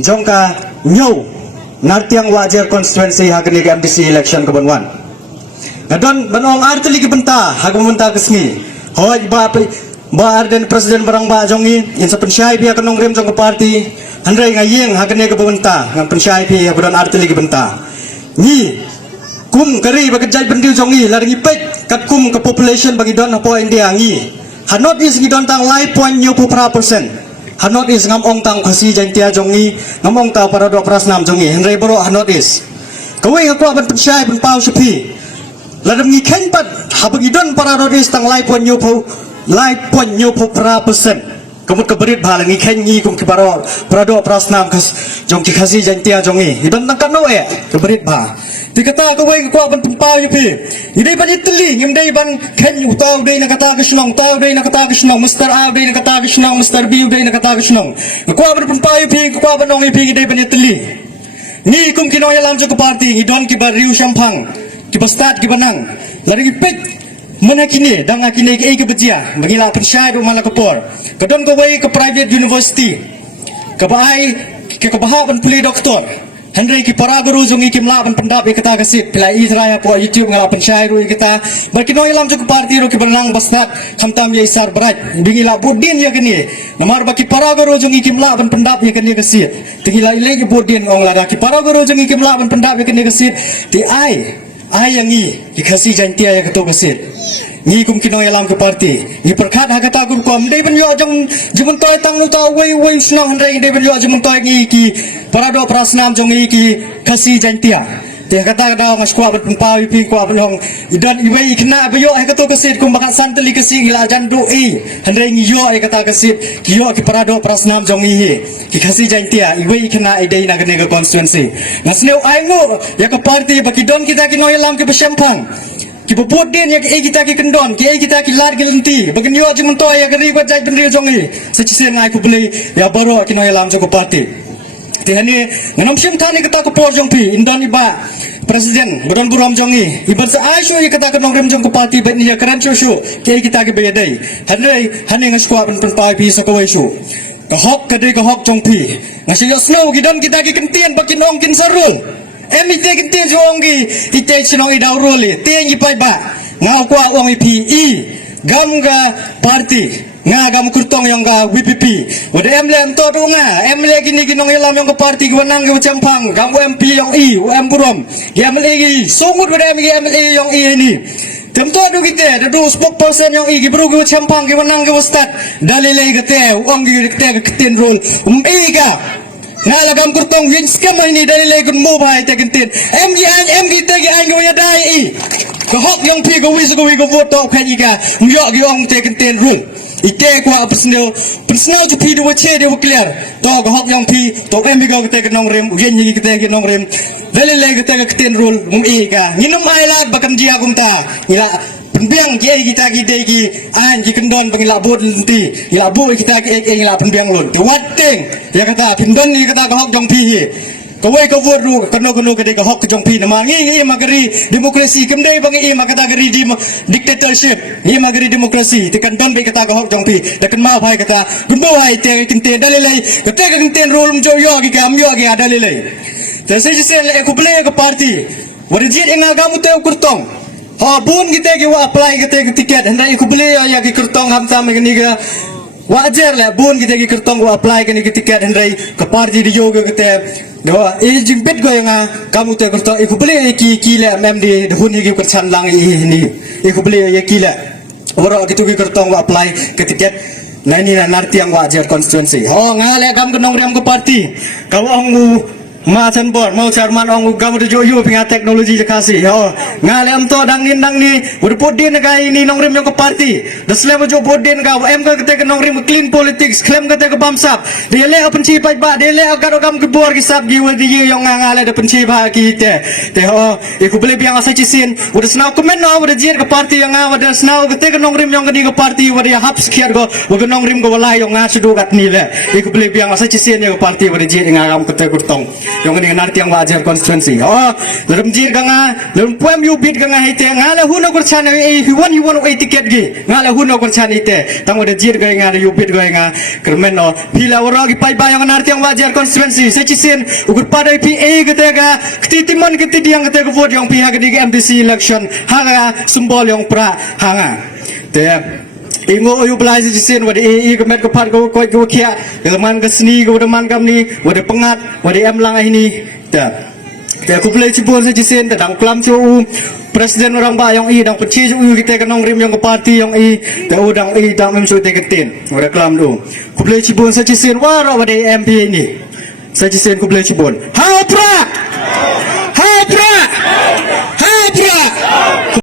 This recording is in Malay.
jongka nyo nartiang wajar constituency hagen ke MDC election ke banwan ngadon banong arteli ke benta hagen benta kesmi hoj ba arden presiden barang ba jongi in sa pensyai pia kanong rem jong ke parti andrai ngayeng hagen ke benta ngan pensyai pia badon arteli ke benta ni kum kari bagajai bendil jongi laring ipek kat kum ke population bagi don apo India ngi hanot is gidon tang lai point nyu % hanot is ngam ong tang khasi jantia jongi ngam ong tau para do pras nam jongi henry boro hanot is kawai ngakwa ban pensyai ban pau sepi ladam ngi khen pat habagi don para do is tang lai point nyu % kemut keberit bal ngi khen ngi kum ki para do pras nam jong ki khasi jantia jongi idon tang kano keberit ba dikata kawai ngakwa ban pau sepi idai ban itli ngimdai ban khen yu tau dei na kata ke snong tau dei na kata ke snong Mr. A dei na kata ke snong Mr. B dei na kata ke snong ngakwa ban pau pi ngakwa ban ong pi idai ban itli ni kum kino yalam jo ke parti idon ki bar riu sampang ki bastat ki banang lari pek mana kini dang akini ke bejia bagila pensyai ru mala kopor kadon kawai ke private university ke bai ke bahak ban puli doktor Henry ki para guru zongi kim la ban pendap ikata kasip pilai Israel po YouTube ngala pensyai ru kita berkino ilam cukup parti ru ki benang bastat khamtam ye isar berat bingila budin ya gini namar baki para guru zongi kim la ban pendap ya gini kasip tingila ile ki budin ong la ki para guru zongi kim la ban pendap ya gini kasip ti ai yang ni ki khasi jantia ya keto kasip ni kum kino yalam ke parti ni perkhat ha kata gur kom dei ben yo jong jumun toy tang nu to wei snong handai dei ben yo jumun toy ngi ki para do prasnam jong ngi ki khasi jantia te kata da ngas kwa bet pau pi kwa ben idan iwei kena be yo ha kato kasit kum bakat santeli kasi ngila jandu handai ngi yo ha kata kasit ki yo ki para do prasnam jong ngi ki khasi jantia iwei kena idei na gane constituency ngasneu ai ngo ya ke parti baki don kita kino yalam ke besempang ki bopot din ya kita ki kendon ki kita ki lar gelenti bagen yo jumun to ya gari ko jai benri jongi secisen ngai ku beli ya baro ki no yalam jo parti ti hani nganom sim thani kata ko por jong pi indon iba presiden bodon buram jongi ibar sa aisyu ya kata ko nong jong ko parti bet ni ya karan chu ki kita ki bedai hani ngas ko ben pai pi so ko isu ka hok ka jong pi ngasi yo snow gidon kita ki kentien bakin ong kin sarul emi te kentien jongi ite sinong idau roli te ngi pai ba ngau kwa ong ipi gam ga parti gam kurtong yang ga WPP wada emle to do emle gini ginong ilam yang ga parti gwanang ga campang gam MP yang UM burom emle gi sungut wada emle yang ini tentu adu kita do spokesperson yang gibru ga campang gwanang ga wastat dalile ga te ong gi te keten rol ga ngalagam kurtong win scam ini dari legun mobile tegentin MG tegi ango ya dai ko hok yang pi go wis go vote kan iga yo ong tegentin rule ite ko personal to pi do che de clear to go hok yang pi to MG go tegen nong rem gen yi tegen nong rem dari leg tegentin rule iga nginum ai lag bakam dia gumta ila penbiang kiai kita ki an ki kendon pengila bot lenti ila bo kita ki ila penbiang lon wating ya kata pindon ni kata hok jong pi kawai ka vote ru kano ke ka hok jong pi nama ngi magari demokrasi kemdai bang magata gari dictatorship ngi magari demokrasi tekan don be kata ka hok jong pi tekan ma bhai kata gumbo hai te kinte dalilai kata ka kinte role mjo yo gi kam yo gi dalilai tese jise le ko ble ka parti warjit enga gamu te kurtong bun kita ki wa apply kita ki tiket hendai ku beli ya ki kertong hamtam ni ga wajar le bun kita ki kertong wa apply ki tiket hendai ke parti di yoga kita do jimpit go nga kamu te kertong ku beli ki le MMD de hun ki kersan lang ni ku beli ya ki le oro gitu ki kertong wa apply ke tiket nani na narti yang wajar constituency ngale kam kenong riam ke parti kau angu Macam bor mau charman ong gamu de joyo pinga teknologi je kasih ngale am to dang ni berpot din ga ini nong rem yang ke parti dasle mo jo bodin ga em ga kete nong rem clean politics claim kete ke bamsap dia le open chi pai ba dia le agar gam ke bor ki sap gi wadi yang ngale de penchi ba ki te iku bele biang asa chi sin udah snau komen no udah jien ke parti yang udah snau kete nong rem yang ke parti wadi hap sekian go udah nong rem go wala yang ngasu do gat ni le iku bele biang asa chi sin yang ke parti udah jien ngam kete kurtong yang ini nanti yang wajar konstituensi dalam jir kanga dalam poem you bid kanga hite ngala huno kurchan hiwan tiket gi ngala huno kurchan hite tang ada jir ga ngala you bid ga nga kermeno bila orang gi pai bayang nanti yang wajar konstituensi sechisin ukur pada PA ketega ketitiman ketidiang ketega vote yang pihak di MDC election hanga simbol yang pra hanga te ingo uyu belai sejisin wadi kemet kepat ko kia teman keseni ko teman kami wadi pengat wadi emlang ini te aku belai cibun sejisin te dang klam cu presiden orang ba yang dang peci uyu kita kenong rim yang ke parti yang te udang dang memsu te ketin wadi klam do aku belai cibun sejisin waro wadi MP ini sejisin aku belai cibun ha pra